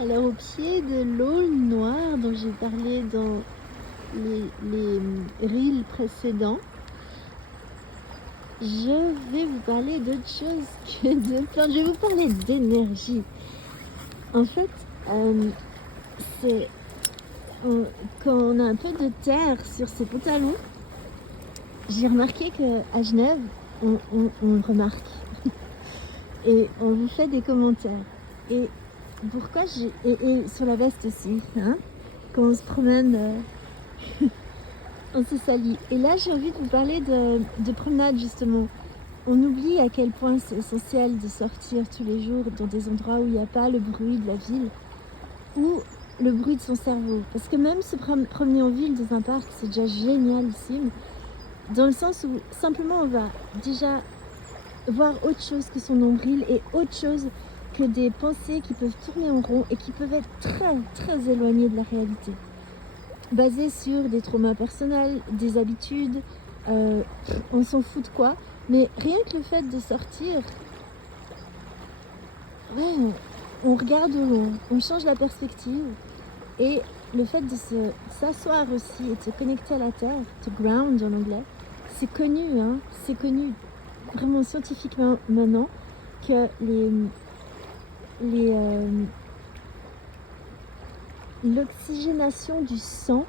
Alors au pied de l'aulne noire dont j'ai parlé dans les reels précédents, je vais vous parler d'autre chose que de plantes. Je vais vous parler d'énergie. En fait, c'est quand on a un peu de terre sur ses pantalons, j'ai remarqué qu'à Genève, on le remarque et on vous fait des commentaires. Et pourquoi et sur la veste aussi, hein, quand on se promène, on se salit. Et là, j'ai envie de vous parler de promenade justement. On oublie à quel point c'est essentiel de sortir tous les jours dans des endroits où il n'y a pas le bruit de la ville ou le bruit de son cerveau. Parce que même se promener en ville dans un parc, c'est déjà génialissime. Dans le sens où simplement on va déjà voir autre chose que son nombril et autre chose que des pensées qui peuvent tourner en rond et qui peuvent être très très éloignées de la réalité. Basées sur des traumas personnels, des habitudes, on s'en fout de quoi. Mais rien que le fait de sortir, ouais, on regarde au loin, on change la perspective. Et le fait de s'asseoir aussi et de se connecter à la terre, to ground en anglais, c'est connu, hein, c'est connu vraiment scientifiquement maintenant que l'oxygénation du sang,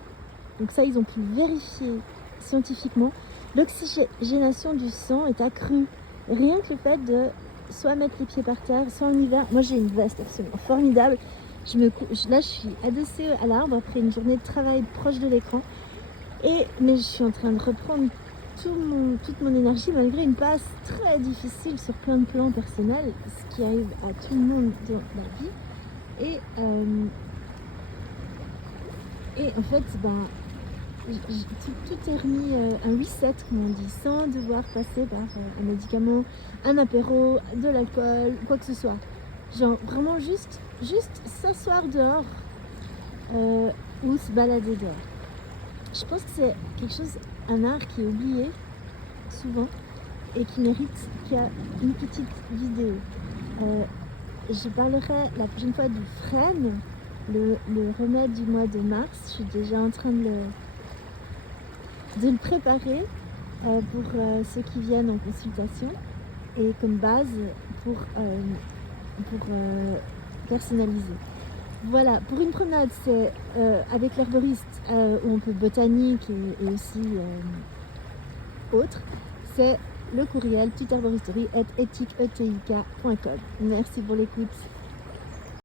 donc ça ils ont pu vérifier scientifiquement, l'oxygénation du sang est accrue. Rien que le fait de soit mettre les pieds par terre, soit en hiver. Moi j'ai une veste absolument formidable. Là je suis adossée à l'arbre après une journée de travail proche de l'écran. Mais je suis en train de reprendre toute mon énergie malgré une passe très difficile sur plein de plans personnels, ce qui arrive à tout le monde dans la vie. Et en fait, tout est remis un reset, comme on dit, sans devoir passer par un médicament, un apéro, de l'alcool, quoi que ce soit. Genre vraiment juste s'asseoir dehors ou se balader dehors. Je pense que c'est quelque chose, un art qui est oublié souvent et qui mérite qu'il y a une petite vidéo. Je parlerai la prochaine fois du frêne, le remède du mois de mars. Je suis déjà en train de le préparer pour ceux qui viennent en consultation et comme base pour personnaliser. Voilà, pour une promenade, c'est avec l'herboriste où on peut botanique et aussi autre. C'est le courriel tuteherboristerie@ethiquetik.com. Merci pour l'écoute.